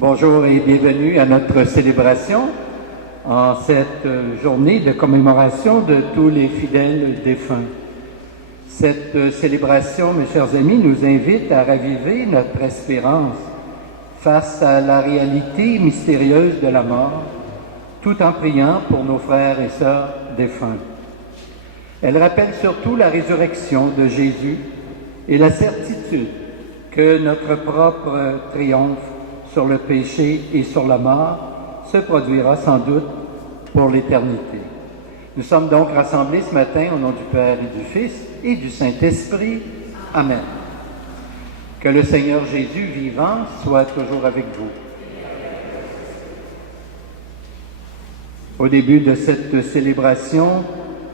Bonjour et bienvenue à notre célébration en cette journée de commémoration de tous les fidèles défunts. Cette célébration, mes chers amis, nous invite à raviver notre espérance face à la réalité mystérieuse de la mort, tout en priant pour nos frères et sœurs défunts. Elle rappelle surtout la résurrection de Jésus et la certitude que notre propre triomphe sur le péché et sur la mort se produira sans doute pour l'éternité. Nous sommes donc rassemblés ce matin au nom du Père et du Fils et du Saint-Esprit. Amen. Que le Seigneur Jésus vivant soit toujours avec vous. Au début de cette célébration,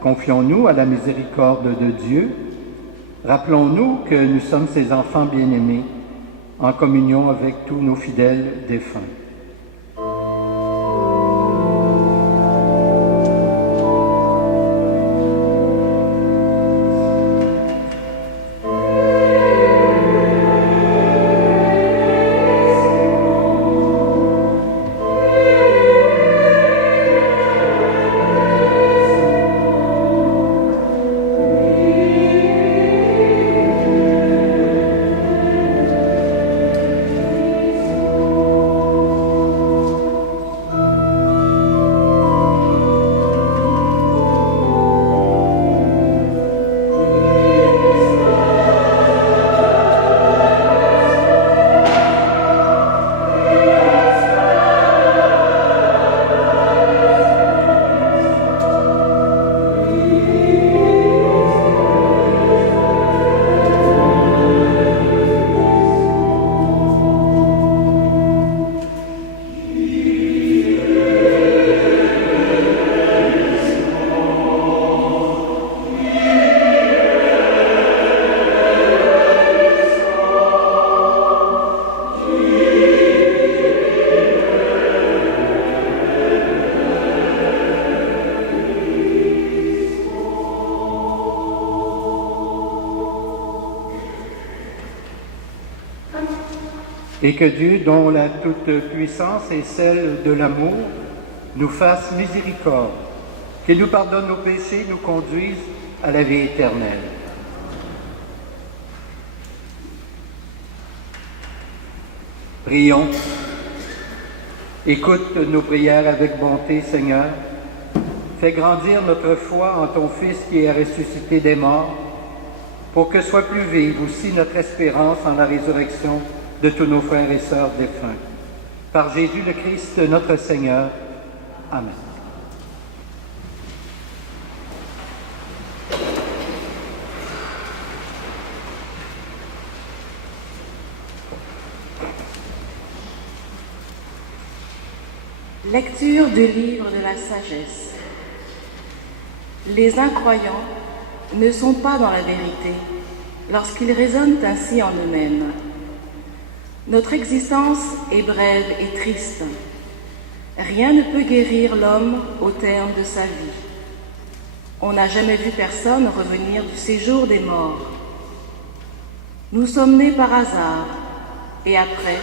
confions-nous à la miséricorde de Dieu. Rappelons-nous que nous sommes ses enfants bien-aimés, en communion avec tous nos fidèles défunts. Et que Dieu, dont la toute-puissance est celle de l'amour, nous fasse miséricorde, qu'il nous pardonne nos péchés, nous conduise à la vie éternelle. Prions. Écoute nos prières avec bonté, Seigneur. Fais grandir notre foi en ton Fils qui est ressuscité des morts, pour que soit plus vive aussi notre espérance en la résurrection de tous nos frères et sœurs défunts. Par Jésus le Christ, notre Seigneur. Amen. Lecture du livre de la sagesse. Les incroyants ne sont pas dans la vérité lorsqu'ils raisonnent ainsi en eux-mêmes. Notre existence est brève et triste. Rien ne peut guérir l'homme au terme de sa vie. On n'a jamais vu personne revenir du séjour des morts. Nous sommes nés par hasard, et après,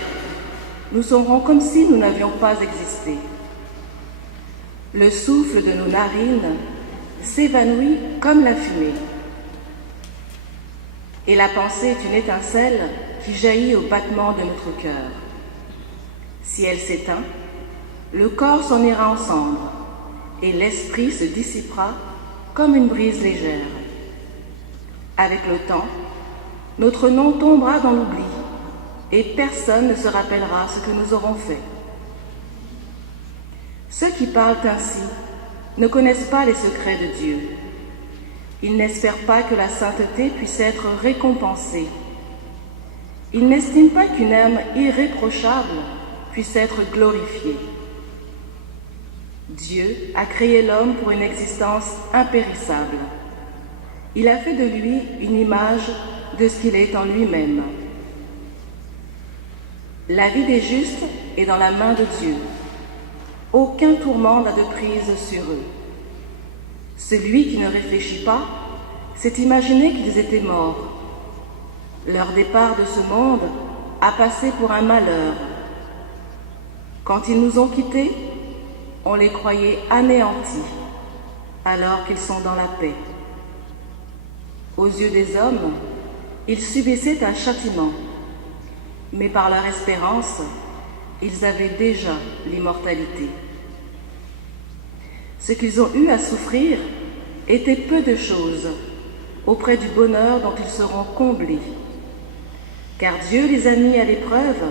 nous serons comme si nous n'avions pas existé. Le souffle de nos narines s'évanouit comme la fumée. Et la pensée est une étincelle qui jaillit au battement de notre cœur. Si elle s'éteint, le corps s'en ira en cendres et l'esprit se dissipera comme une brise légère. Avec le temps, notre nom tombera dans l'oubli et personne ne se rappellera ce que nous aurons fait. Ceux qui parlent ainsi ne connaissent pas les secrets de Dieu. Ils n'espèrent pas que la sainteté puisse être récompensée. Ils n'estiment pas qu'une âme irréprochable puisse être glorifiée. Dieu a créé l'homme pour une existence impérissable. Il a fait de lui une image de ce qu'il est en lui-même. La vie des justes est dans la main de Dieu. Aucun tourment n'a de prise sur eux. Celui qui ne réfléchit pas s'est imaginé qu'ils étaient morts. Leur départ de ce monde a passé pour un malheur. Quand ils nous ont quittés, on les croyait anéantis, alors qu'ils sont dans la paix. Aux yeux des hommes, ils subissaient un châtiment, mais par leur espérance, ils avaient déjà l'immortalité. Ce qu'ils ont eu à souffrir était peu de choses auprès du bonheur dont ils seront comblés, car Dieu les a mis à l'épreuve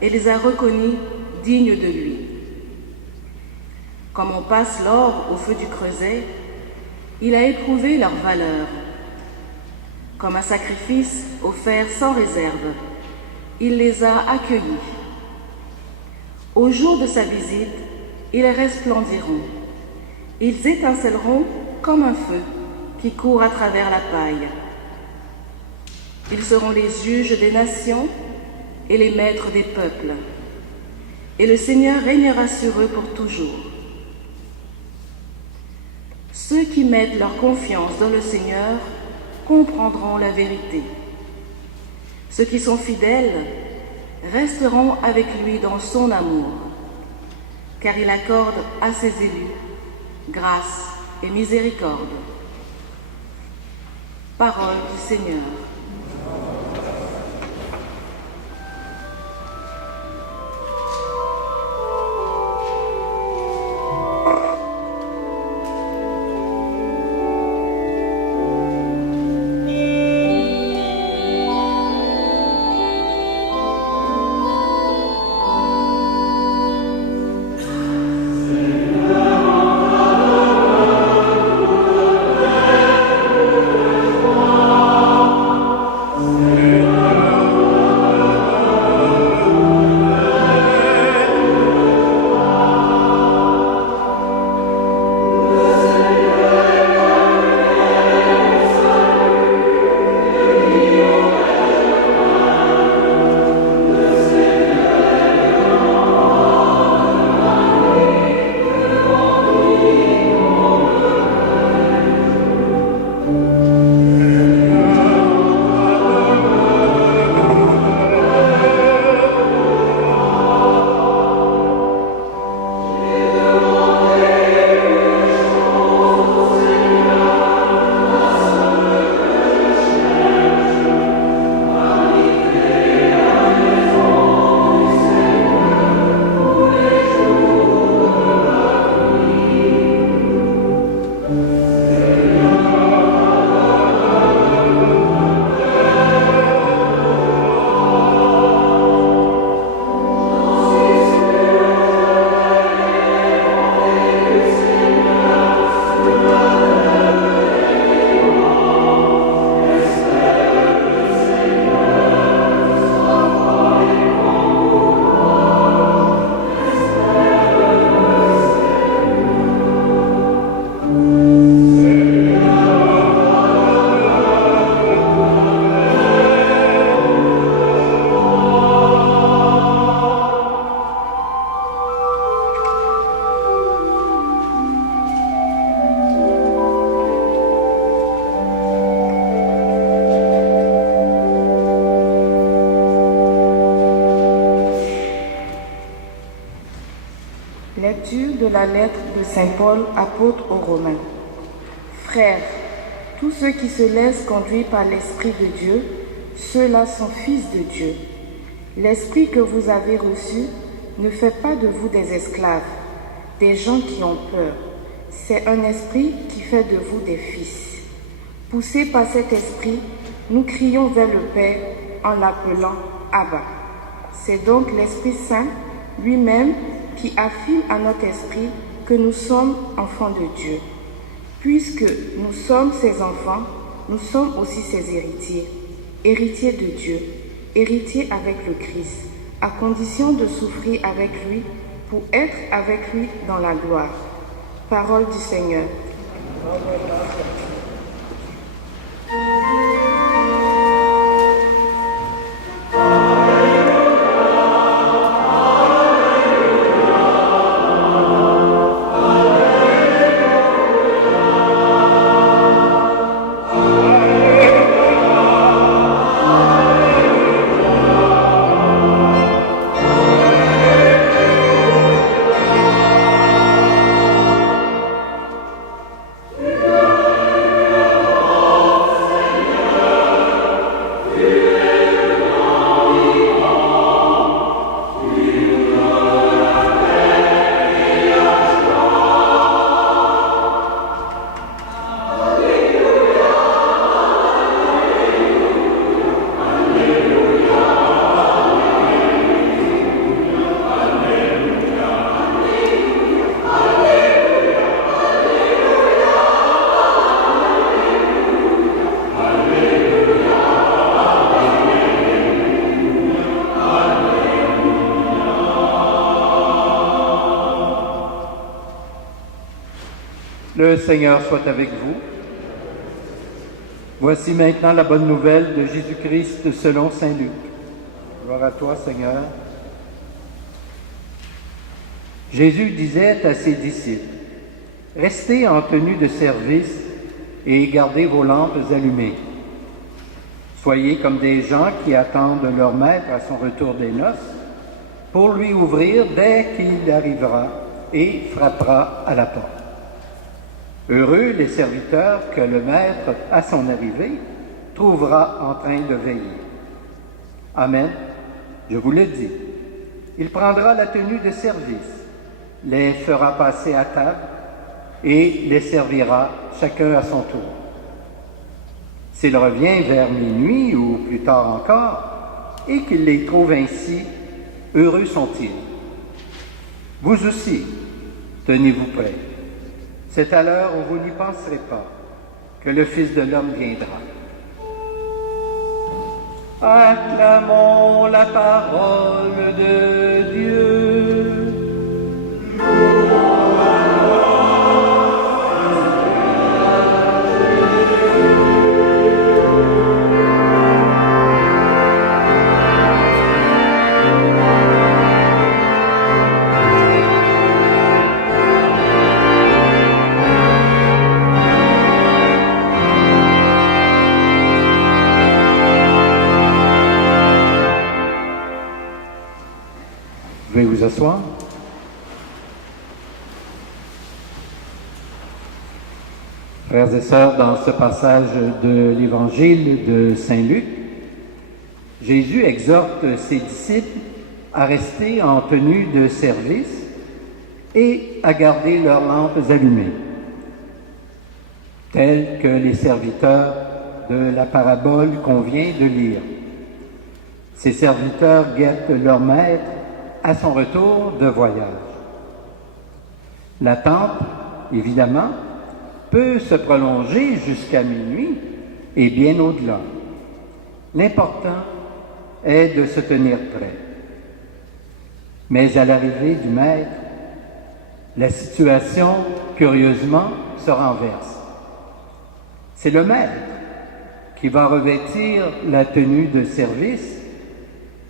et les a reconnus dignes de lui. Comme on passe l'or au feu du creuset, il a éprouvé leur valeur. Comme un sacrifice offert sans réserve, il les a accueillis. Au jour de sa visite, ils resplendiront. Ils étinceleront comme un feu qui court à travers la paille. Ils seront les juges des nations et les maîtres des peuples. Et le Seigneur régnera sur eux pour toujours. Ceux qui mettent leur confiance dans le Seigneur comprendront la vérité. Ceux qui sont fidèles resteront avec lui dans son amour, car il accorde à ses élus grâce et miséricorde. Parole du Seigneur. Lecture de la lettre de Saint Paul, apôtre aux Romains. Frères, tous ceux qui se laissent conduire par l'Esprit de Dieu, ceux-là sont fils de Dieu. L'Esprit que vous avez reçu ne fait pas de vous des esclaves, des gens qui ont peur. C'est un esprit qui fait de vous des fils. Poussés par cet esprit, nous crions vers le Père en l'appelant Abba. C'est donc l'Esprit Saint lui-même qui affirme à notre esprit que nous sommes enfants de Dieu. Puisque nous sommes ses enfants, nous sommes aussi ses héritiers, héritiers de Dieu, héritiers avec le Christ, à condition de souffrir avec lui pour être avec lui dans la gloire. Parole du Seigneur. Le Seigneur soit avec vous. Voici maintenant la bonne nouvelle de Jésus-Christ selon saint Luc. Gloire à toi, Seigneur. Jésus disait à ses disciples, « Restez en tenue de service et gardez vos lampes allumées. Soyez comme des gens qui attendent leur maître à son retour des noces pour lui ouvrir dès qu'il arrivera et frappera à la porte. Heureux les serviteurs que le maître, à son arrivée, trouvera en train de veiller. Amen, je vous le dis, il prendra la tenue de service, les fera passer à table et les servira chacun à son tour. S'il revient vers minuit ou plus tard encore, et qu'il les trouve ainsi, heureux sont-ils. Vous aussi, tenez-vous prêts. C'est à l'heure où vous n'y penserez pas que le Fils de l'homme viendra. Acclamons la parole de Dieu. Veuillez vous asseoir. Frères et sœurs, dans ce passage de l'Évangile de saint Luc, Jésus exhorte ses disciples à rester en tenue de service et à garder leurs lampes allumées, tels que les serviteurs de la parabole qu'on vient de lire. Ces serviteurs guettent leur maître à son retour de voyage. L'attente, évidemment, peut se prolonger jusqu'à minuit et bien au-delà. L'important est de se tenir prêt. Mais à l'arrivée du maître, la situation, curieusement, se renverse. C'est le maître qui va revêtir la tenue de service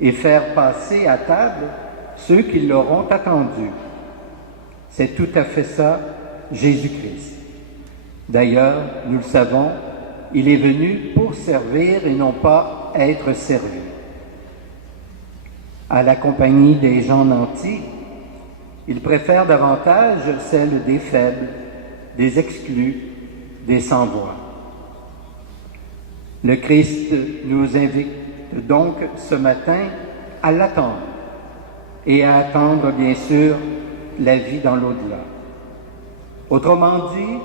et faire passer à table ceux qui l'auront attendu. C'est tout à fait ça, Jésus-Christ. D'ailleurs, nous le savons, il est venu pour servir et non pas être servi. À la compagnie des gens nantis, il préfère davantage celle des faibles, des exclus, des sans-voix. Le Christ nous invite donc ce matin à l'attendre et à attendre, bien sûr, la vie dans l'au-delà. Autrement dit,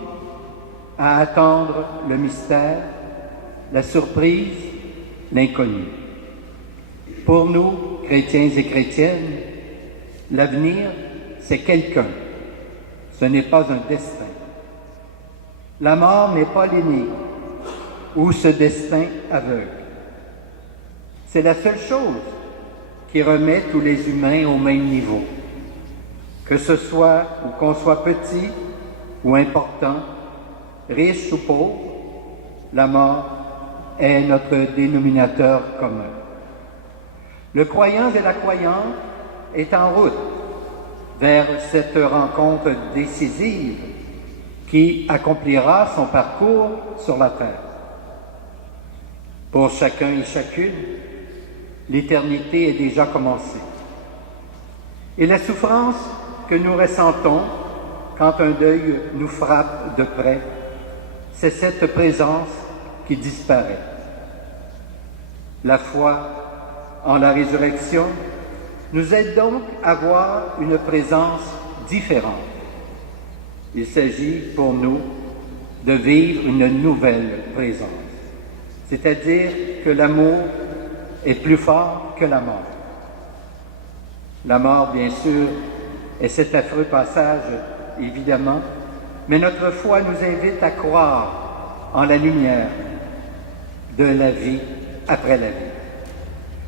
à attendre le mystère, la surprise, l'inconnu. Pour nous, chrétiens et chrétiennes, l'avenir, c'est quelqu'un. Ce n'est pas un destin. La mort n'est pas l'énigme ou ce destin aveugle. C'est la seule chose qui remet tous les humains au même niveau. Que ce soit ou qu'on soit petit ou important, riche ou pauvre, la mort est notre dénominateur commun. Le croyant et la croyante est en route vers cette rencontre décisive qui accomplira son parcours sur la terre. Pour chacun et chacune, l'éternité est déjà commencée. Et la souffrance que nous ressentons quand un deuil nous frappe de près, c'est cette présence qui disparaît. La foi en la résurrection nous aide donc à voir une présence différente. Il s'agit pour nous de vivre une nouvelle présence, c'est-à-dire que l'amour est plus fort que la mort. La mort, bien sûr, est cet affreux passage, évidemment, mais notre foi nous invite à croire en la lumière de la vie après la vie.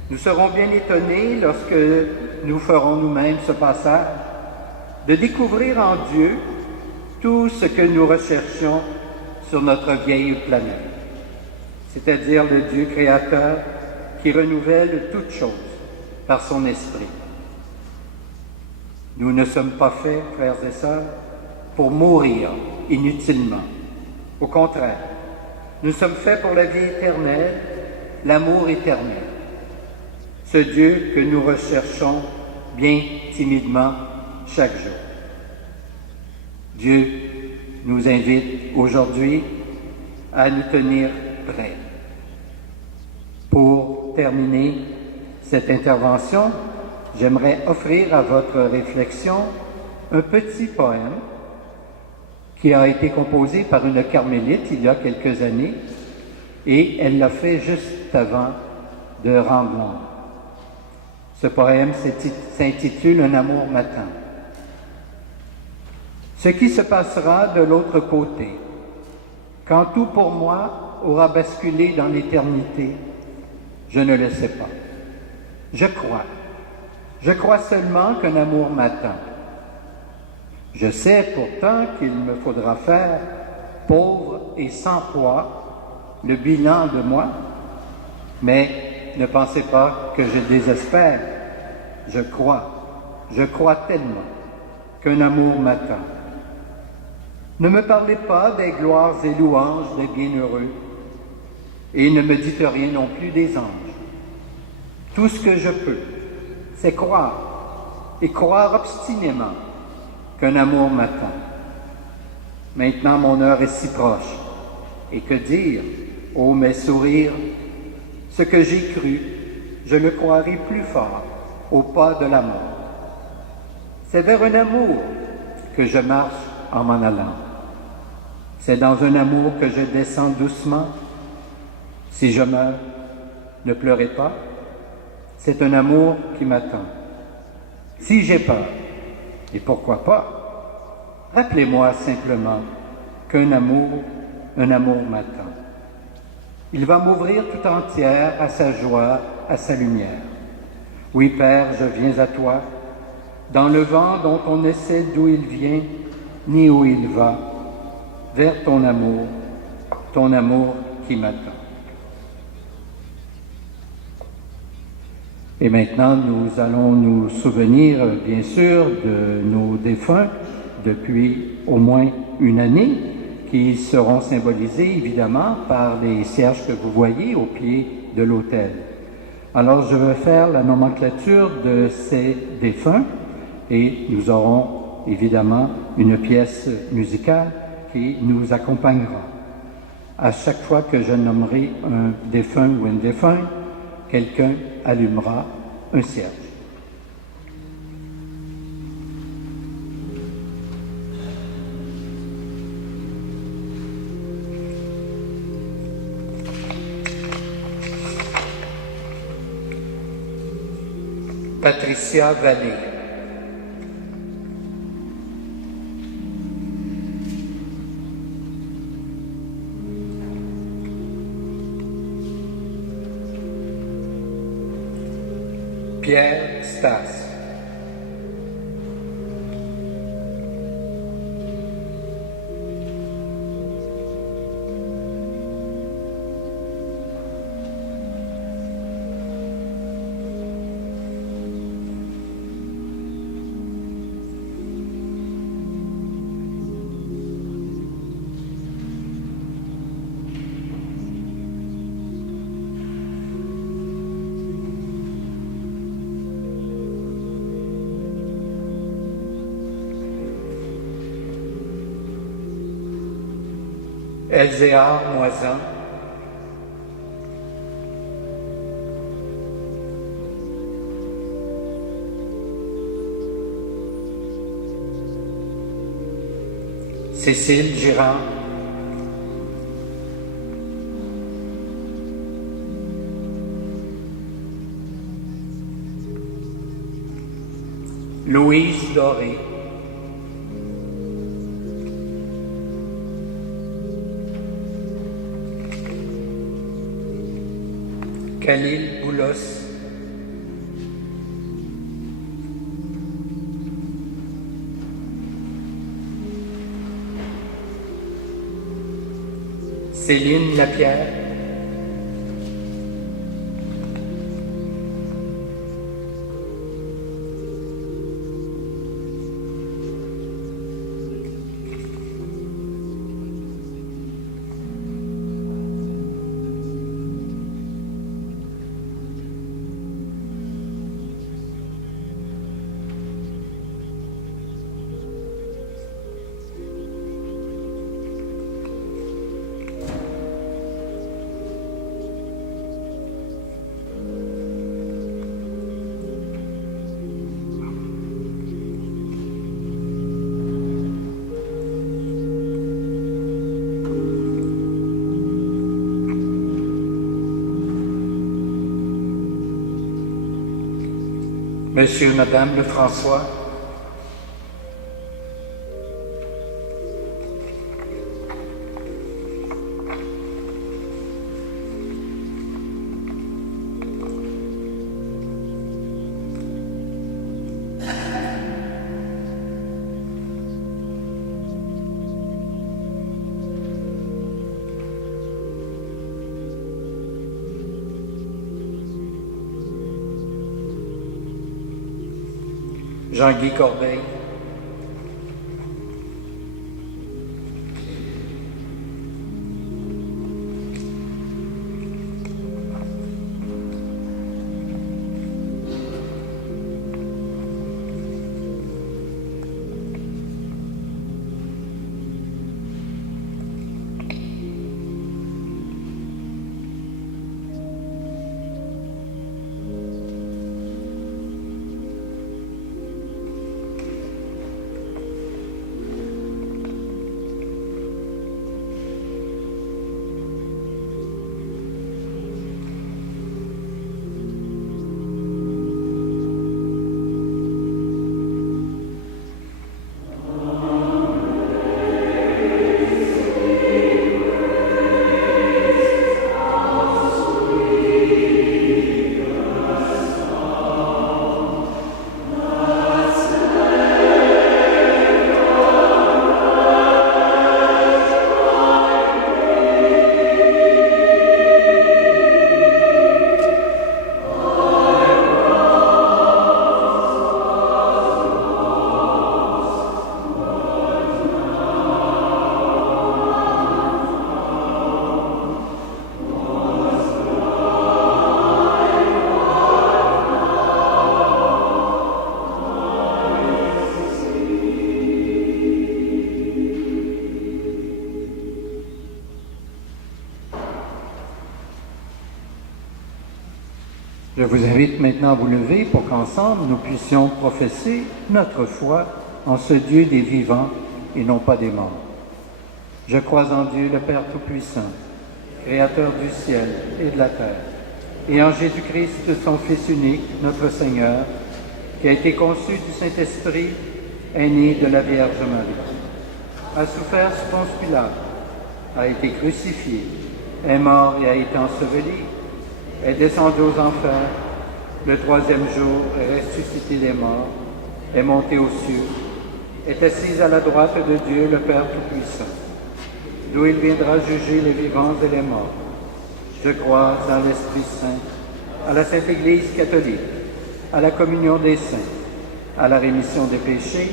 Nous serons bien étonnés lorsque nous ferons nous-mêmes ce passage, de découvrir en Dieu tout ce que nous recherchons sur notre vieille planète, c'est-à-dire le Dieu créateur qui renouvelle toutes choses par son esprit. Nous ne sommes pas faits, frères et sœurs, pour mourir inutilement. Au contraire, nous sommes faits pour la vie éternelle, l'amour éternel. Ce Dieu que nous recherchons bien timidement chaque jour. Dieu nous invite aujourd'hui à nous tenir prêts. Pour terminer cette intervention, j'aimerais offrir à votre réflexion un petit poème qui a été composé par une carmélite il y a quelques années et elle l'a fait juste avant de rendre l'âme. Ce poème s'intitule « Un amour m'attend ». Ce qui se passera de l'autre côté, quand tout pour moi aura basculé dans l'éternité, je ne le sais pas. Je crois seulement qu'un amour m'attend. Je sais pourtant qu'il me faudra faire, pauvre et sans poids, le bilan de moi, mais ne pensez pas que je désespère. Je crois tellement qu'un amour m'attend. Ne me parlez pas des gloires et louanges des bienheureux, et ne me dites rien non plus des anges. Tout ce que je peux, c'est croire, et croire obstinément qu'un amour m'attend. Maintenant mon heure est si proche, et que dire, ô mes sourires, ce que j'ai cru, je le croirai plus fort au pas de la mort. C'est vers un amour que je marche en m'en allant. C'est dans un amour que je descends doucement. Si je meurs, ne pleurez pas. C'est un amour qui m'attend. Si j'ai peur, et pourquoi pas, rappelez-moi simplement qu'un amour m'attend. Il va m'ouvrir tout entière à sa joie, à sa lumière. Oui, Père, je viens à toi, dans le vent dont on ne sait d'où il vient, ni où il va, vers ton amour qui m'attend. Et maintenant, nous allons nous souvenir, bien sûr, de nos défunts depuis au moins une année, qui seront symbolisés évidemment par les cierges que vous voyez au pied de l'autel. Alors je vais faire la nomenclature de ces défunts et nous aurons évidemment une pièce musicale qui nous accompagnera. À chaque fois que je nommerai un défunt ou une défunte, quelqu'un allumera un cierge. Patricia Vallée. Pierre Stas. Elzéar Moisan. Cécile Girard. Louise Doré. Khalil Boulos. Céline Lapierre, Monsieur et Madame Lefrançois, Jean-Guy Corbeil, je vous invite maintenant à vous lever pour qu'ensemble nous puissions professer notre foi en ce Dieu des vivants et non pas des morts. Je crois en Dieu le Père Tout-Puissant, Créateur du ciel et de la terre, et en Jésus-Christ, son Fils unique, notre Seigneur, qui a été conçu du Saint-Esprit, est né de la Vierge Marie, a souffert sous Ponce Pilate, a été crucifié, est mort et a été enseveli, est descendu aux enfers, le troisième jour est ressuscité des morts, est monté aux cieux, est assis à la droite de Dieu le Père Tout-Puissant, d'où il viendra juger les vivants et les morts. Je crois dans l'Esprit Saint, à la Sainte Église catholique, à la communion des saints, à la rémission des péchés,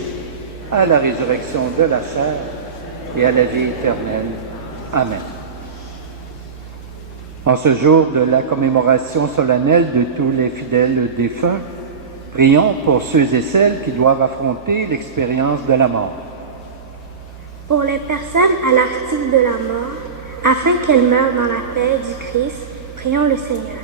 à la résurrection de la chair et à la vie éternelle. Amen. En ce jour de la commémoration solennelle de tous les fidèles défunts, prions pour ceux et celles qui doivent affronter l'expérience de la mort. Pour les personnes à l'article de la mort, afin qu'elles meurent dans la paix du Christ, prions le Seigneur.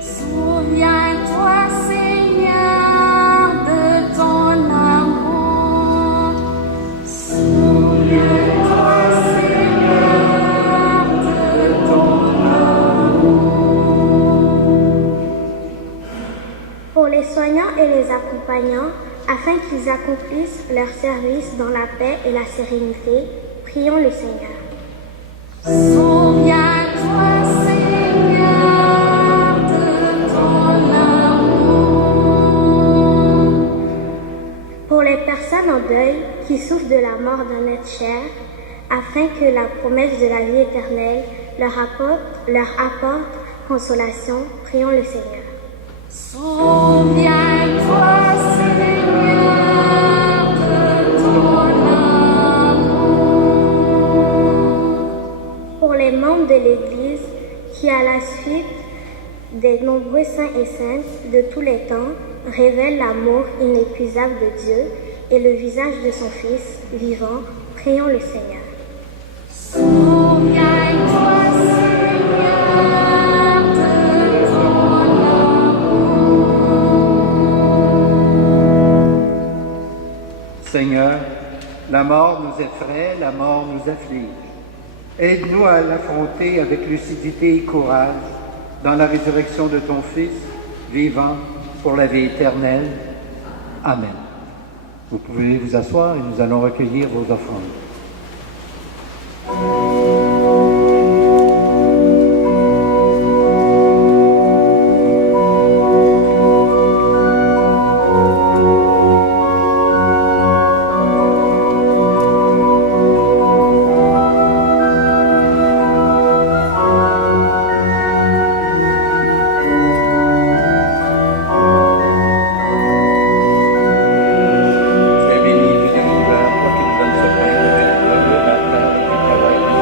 Souviens-toi, Seigneur, de ton amour. Souviens-toi, Seigneur, de ton amour. Pour les soignants et les accompagnants, afin qu'ils accomplissent leur service dans la paix et la sérénité, prions le Seigneur. Souviens-toi, Seigneur, de ton amour. mort d'un être cher, afin que la promesse de la vie éternelle leur apporte consolation. Prions le Seigneur. Souviens-toi, Seigneur, de ton amour. Pour les membres de l'Église qui, à la suite des nombreux saints et saintes de tous les temps, révèlent l'amour inépuisable de Dieu et le visage de son Fils vivant, prions le Seigneur. Souviens-toi, Seigneur, de ton amour. Seigneur, la mort nous effraie, la mort nous afflige. Aide-nous à l'affronter avec lucidité et courage dans la résurrection de ton Fils, vivant pour la vie éternelle. Amen. Vous pouvez vous asseoir et nous allons recueillir vos offrandes. Sois béni, Dieu de l'univers, toi qui nous donnes ce pain de vie, donne-le à ta qui travaille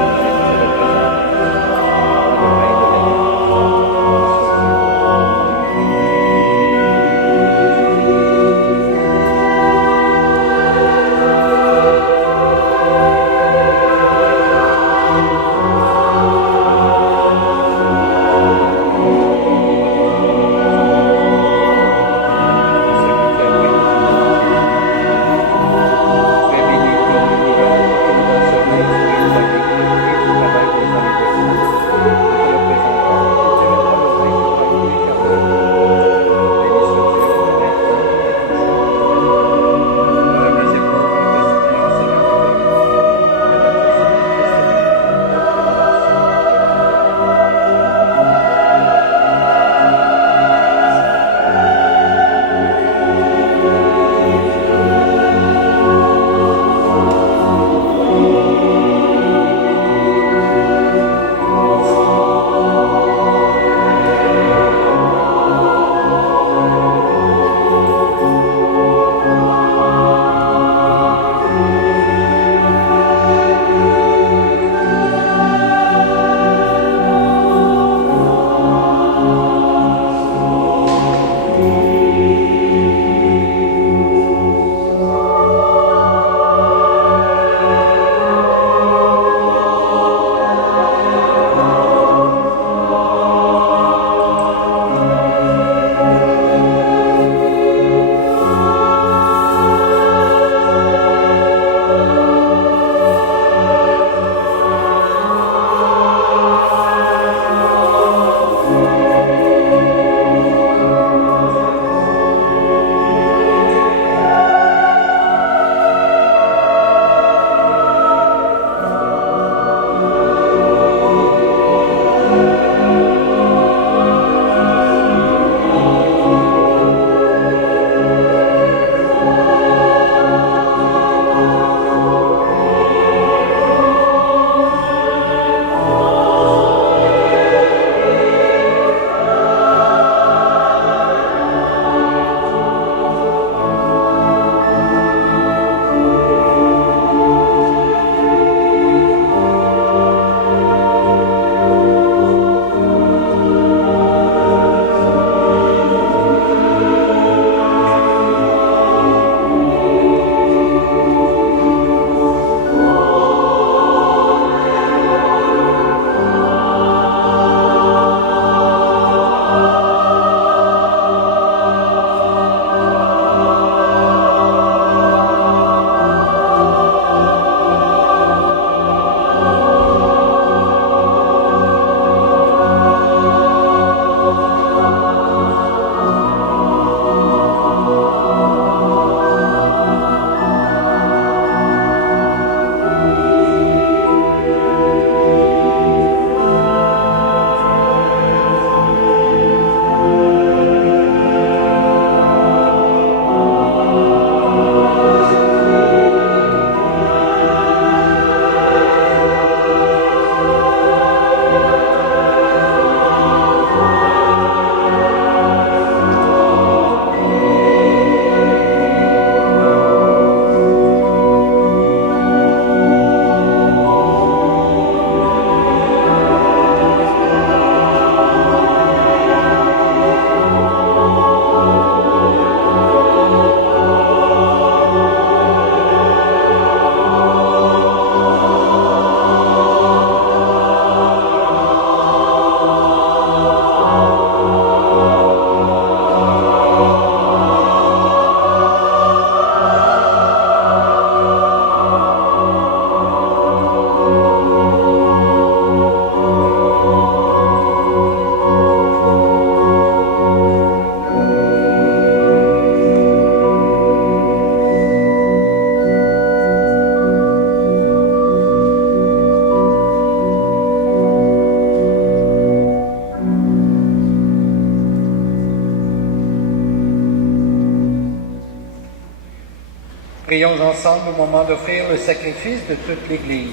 Prions ensemble au moment d'offrir le sacrifice de toute l'Église.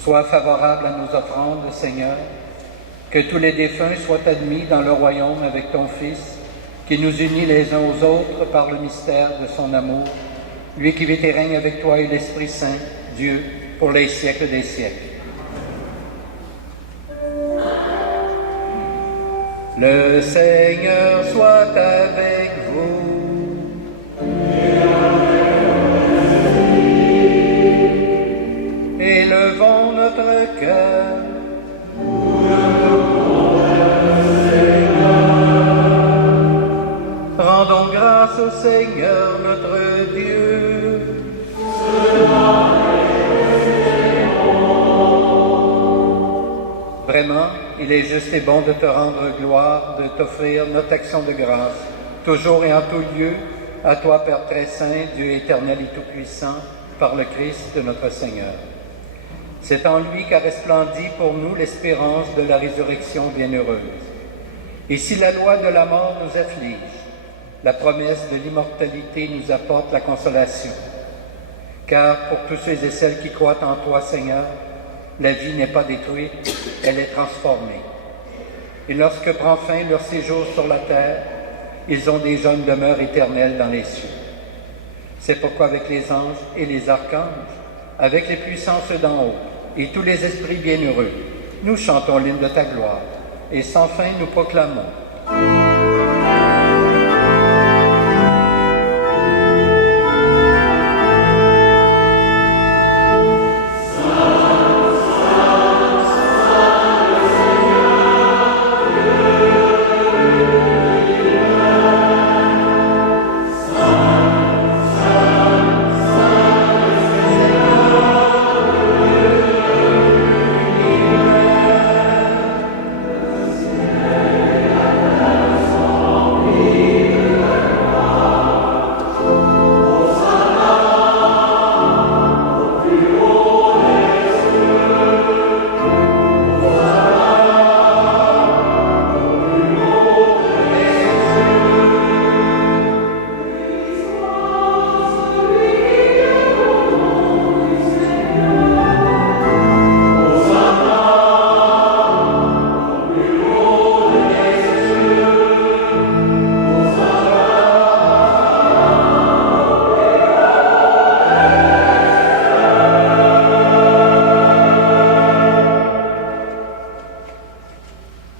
Sois favorable à nos offrandes, Seigneur, que tous les défunts soient admis dans le royaume avec ton Fils, qui nous unit les uns aux autres par le mystère de son amour, lui qui vit et règne avec toi et l'Esprit Saint, Dieu, pour les siècles des siècles. Le Seigneur soit avec vous. Élevons notre cœur. Rendons grâce au Seigneur notre Dieu. Vraiment, il est juste et bon de te rendre gloire, de t'offrir notre action de grâce, toujours et en tout lieu, à toi, Père très saint, Dieu éternel et tout-puissant, par le Christ notre Seigneur. C'est en lui qu'a resplendi pour nous l'espérance de la résurrection bienheureuse. Et si la loi de la mort nous afflige, la promesse de l'immortalité nous apporte la consolation. Car pour tous ceux et celles qui croient en toi, Seigneur, la vie n'est pas détruite, elle est transformée. Et lorsque prend fin leur séjour sur la terre, ils ont déjà une demeure éternelle dans les cieux. C'est pourquoi avec les anges et les archanges, avec les puissances d'en haut et tous les esprits bienheureux, nous chantons l'hymne de ta gloire et sans fin nous proclamons.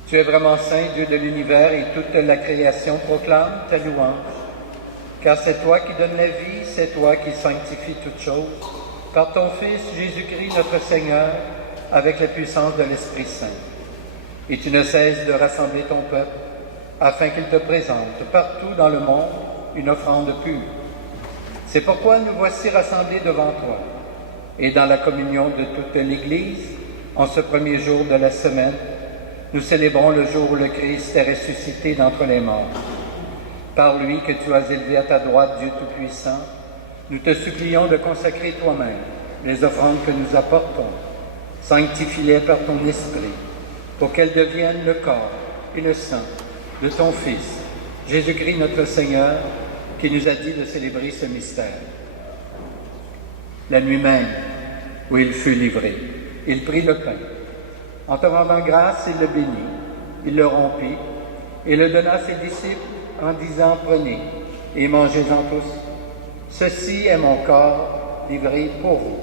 Tu es vraiment saint, Dieu de l'univers, et toute la création proclame ta louange. Car c'est toi qui donnes la vie, c'est toi qui sanctifies toutes choses, par ton Fils Jésus-Christ notre Seigneur, avec la puissance de l'Esprit Saint. Et tu ne cesses de rassembler ton peuple, afin qu'il te présente partout dans le monde une offrande pure. C'est pourquoi nous voici rassemblés devant toi, et dans la communion de toute l'Église, en ce premier jour de la semaine, nous célébrons le jour où le Christ est ressuscité d'entre les morts. Par lui que tu as élevé à ta droite, Dieu Tout-Puissant, nous te supplions de consacrer toi-même les offrandes que nous apportons. Sanctifie-les par ton Esprit, pour qu'elles deviennent le corps et le sang de ton Fils, Jésus-Christ notre Seigneur, qui nous a dit de célébrer ce mystère. La nuit même où il fut livré, il prit le pain. En te rendant grâce, il le bénit, il le rompit et le donna à ses disciples en disant « Prenez et mangez-en tous. Ceci est mon corps livré pour vous. »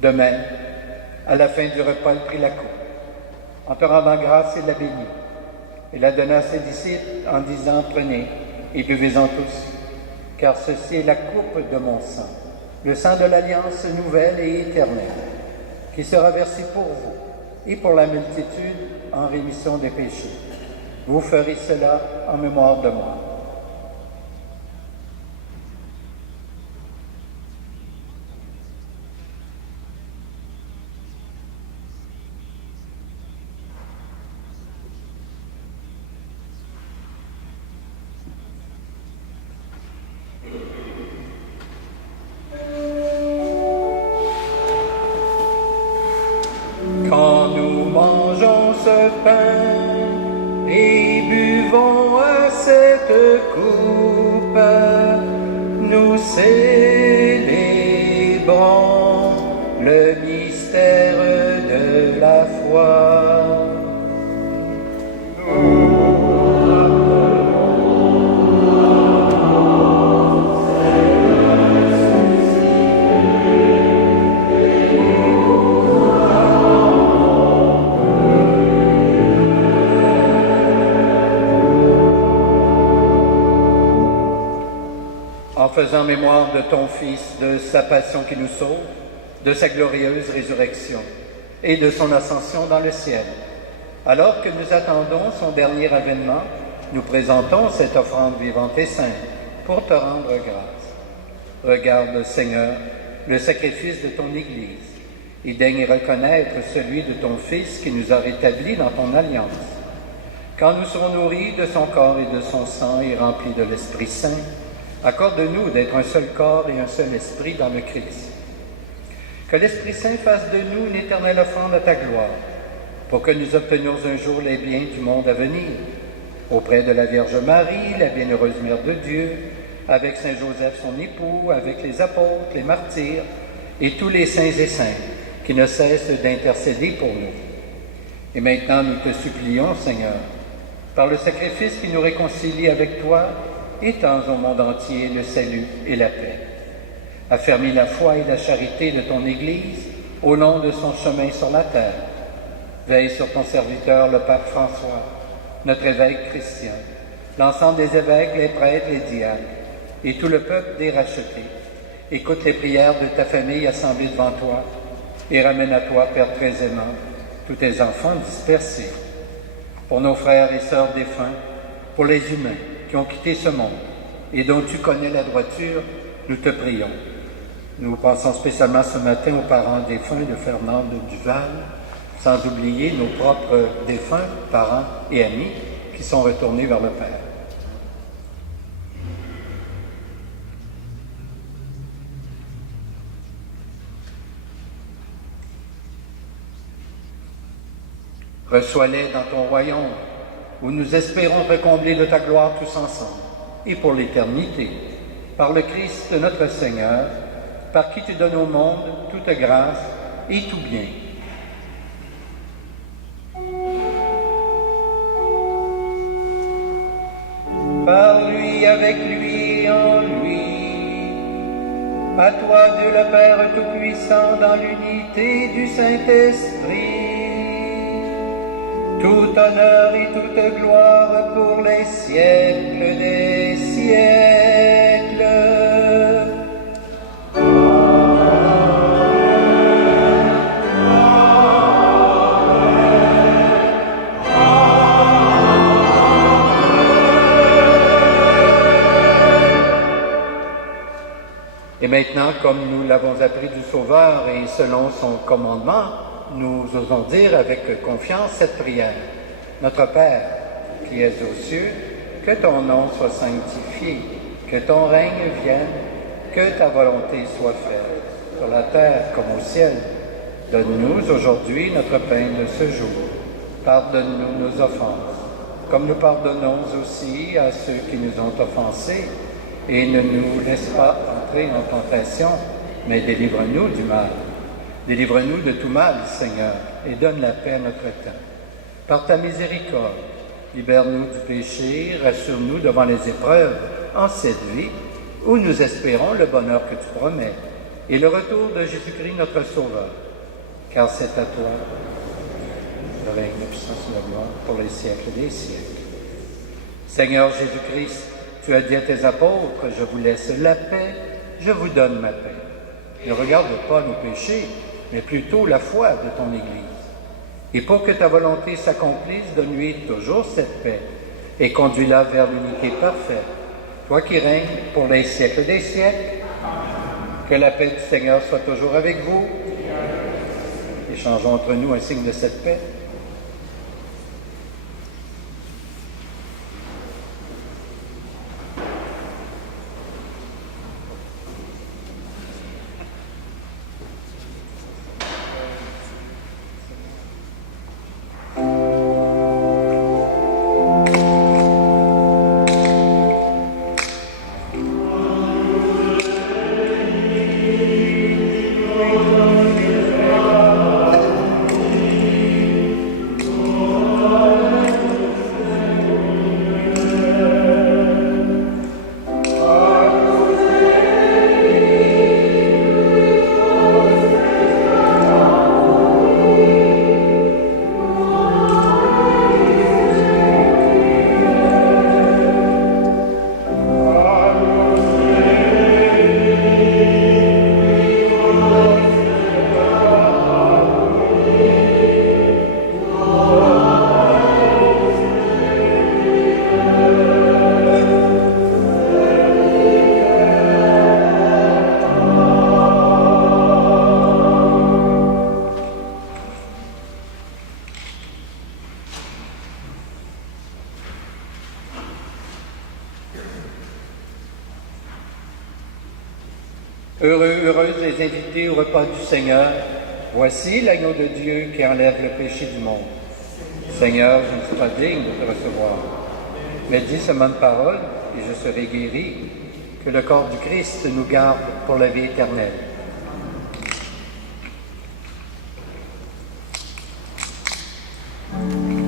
De même, à la fin du repas, il prit la coupe. En te rendant grâce, il la bénit. Il la donna à ses disciples en disant « Prenez et buvez-en tous, car ceci est la coupe de mon sang, le sang de l'alliance nouvelle et éternelle, qui sera versé pour vous et pour la multitude en rémission des péchés. Vous ferez cela en mémoire de moi. » coupe, nous célébrons le mystère de la foi. En faisant mémoire de ton Fils, de sa passion qui nous sauve, de sa glorieuse résurrection et de son ascension dans le ciel. Alors que nous attendons son dernier avènement, nous présentons cette offrande vivante et sainte pour te rendre grâce. Regarde, Seigneur, le sacrifice de ton Église et daigne reconnaître celui de ton Fils qui nous a rétablis dans ton alliance. Quand nous serons nourris de son corps et de son sang et remplis de l'Esprit Saint, accorde-nous d'être un seul corps et un seul esprit dans le Christ. Que l'Esprit Saint fasse de nous une éternelle offrande à ta gloire, pour que nous obtenions un jour les biens du monde à venir, auprès de la Vierge Marie, la bienheureuse Mère de Dieu, avec Saint Joseph son époux, avec les apôtres, les martyrs et tous les saints et saintes qui ne cessent d'intercéder pour nous. Et maintenant nous te supplions, Seigneur, par le sacrifice qui nous réconcilie avec toi, étends au monde entier le salut et la paix. Affermis la foi et la charité de ton Église au long de son chemin sur la terre. Veille sur ton serviteur, le pape François, notre évêque Christian, l'ensemble des évêques, les prêtres, les diacres et tout le peuple des rachetés. Écoute les prières de ta famille assemblée devant toi et ramène à toi, Père très aimant, tous tes enfants dispersés. Pour nos frères et sœurs défunts, pour les humains qui ont quitté ce monde et dont tu connais la droiture, nous te prions. Nous pensons spécialement ce matin aux parents défunts de Fernande Duval, sans oublier nos propres défunts, parents et amis qui sont retournés vers le Père. Reçois-les dans ton royaume, où nous espérons te combler de ta gloire tous ensemble, et pour l'éternité, par le Christ notre Seigneur, par qui tu donnes au monde toute grâce et tout bien. Par lui, avec lui et en lui, à toi Dieu le Père Tout-Puissant, dans l'unité du Saint-Esprit, tout honneur et toute gloire pour les siècles des siècles. Et maintenant, comme nous l'avons appris du Sauveur et selon son commandement, nous osons dire avec confiance cette prière. Notre Père, qui es aux cieux, que ton nom soit sanctifié, que ton règne vienne, que ta volonté soit faite, sur la terre comme au ciel. Donne-nous aujourd'hui notre pain de ce jour. Pardonne-nous nos offenses, comme nous pardonnons aussi à ceux qui nous ont offensés. Et ne nous laisse pas entrer en tentation, mais délivre-nous du mal. Délivre-nous de tout mal, Seigneur, et donne la paix à notre temps. Par ta miséricorde, libère-nous du péché, rassure-nous devant les épreuves en cette vie, où nous espérons le bonheur que tu promets, et le retour de Jésus-Christ notre Sauveur. Car c'est à toi le règne, la puissance et la gloire pour les siècles des siècles. Seigneur Jésus-Christ, tu as dit à tes apôtres, je vous laisse la paix, je vous donne ma paix. Ne regarde pas nos péchés, mais plutôt la foi de ton Église. Et pour que ta volonté s'accomplisse, donne-lui toujours cette paix et conduis-la vers l'unité parfaite. Toi qui règnes pour les siècles des siècles, que la paix du Seigneur soit toujours avec vous. Échangeons entre nous un signe de cette paix. Heureux, heureuses les invités au repas du Seigneur. Voici l'agneau de Dieu qui enlève le péché du monde. Seigneur, je ne suis pas digne de te recevoir, mais dis seulement une parole et je serai guéri. Que le corps du Christ nous garde pour la vie éternelle. Amen.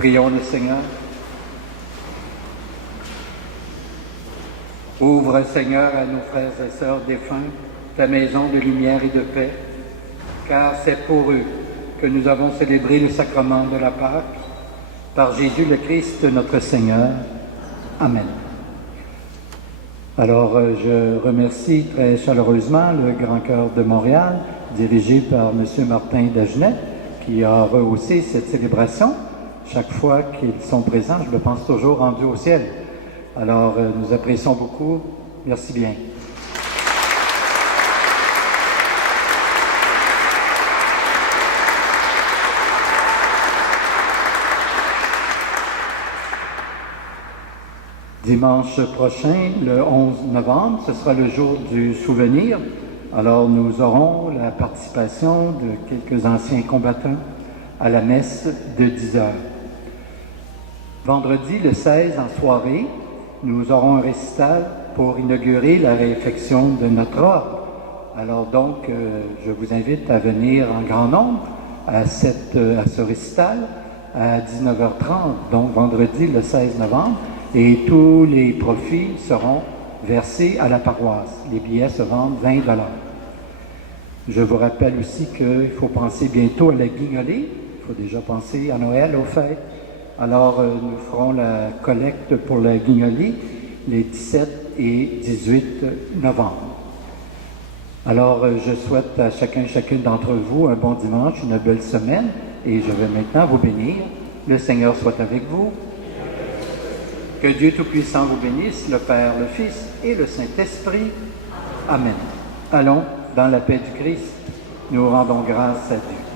Prions le Seigneur. Ouvre, Seigneur, à nos frères et sœurs défunts ta maison de lumière et de paix, car c'est pour eux que nous avons célébré le sacrement de la Pâque, par Jésus le Christ, notre Seigneur. Amen. Alors, je remercie très chaleureusement le Grand Chœur de Montréal, dirigé par M. Martin Dagenet, qui a rehaussé cette célébration. Chaque fois qu'ils sont présents, je le pense toujours rendu au ciel. Alors, nous apprécions beaucoup. Merci bien. Dimanche prochain, le 11 novembre, ce sera le jour du souvenir. Alors, nous aurons la participation de quelques anciens combattants à la messe de 10 heures. Vendredi, le 16, en soirée, nous aurons un récital pour inaugurer la réfection de notre ordre. Alors donc, je vous invite à venir en grand nombre à ce récital à 19h30, donc vendredi le 16 novembre, et tous les profits seront versés à la paroisse. Les billets se vendent 20 $. Je vous rappelle aussi qu'il faut penser bientôt à la guignolée. Il faut déjà penser à Noël, aux fêtes. Alors, nous ferons la collecte pour la guignolée les 17 et 18 novembre. Alors, je souhaite à chacune d'entre vous un bon dimanche, une belle semaine, et je vais maintenant vous bénir. Le Seigneur soit avec vous. Que Dieu Tout-Puissant vous bénisse, le Père, le Fils et le Saint-Esprit. Amen. Allons, dans la paix du Christ, nous rendons grâce à Dieu.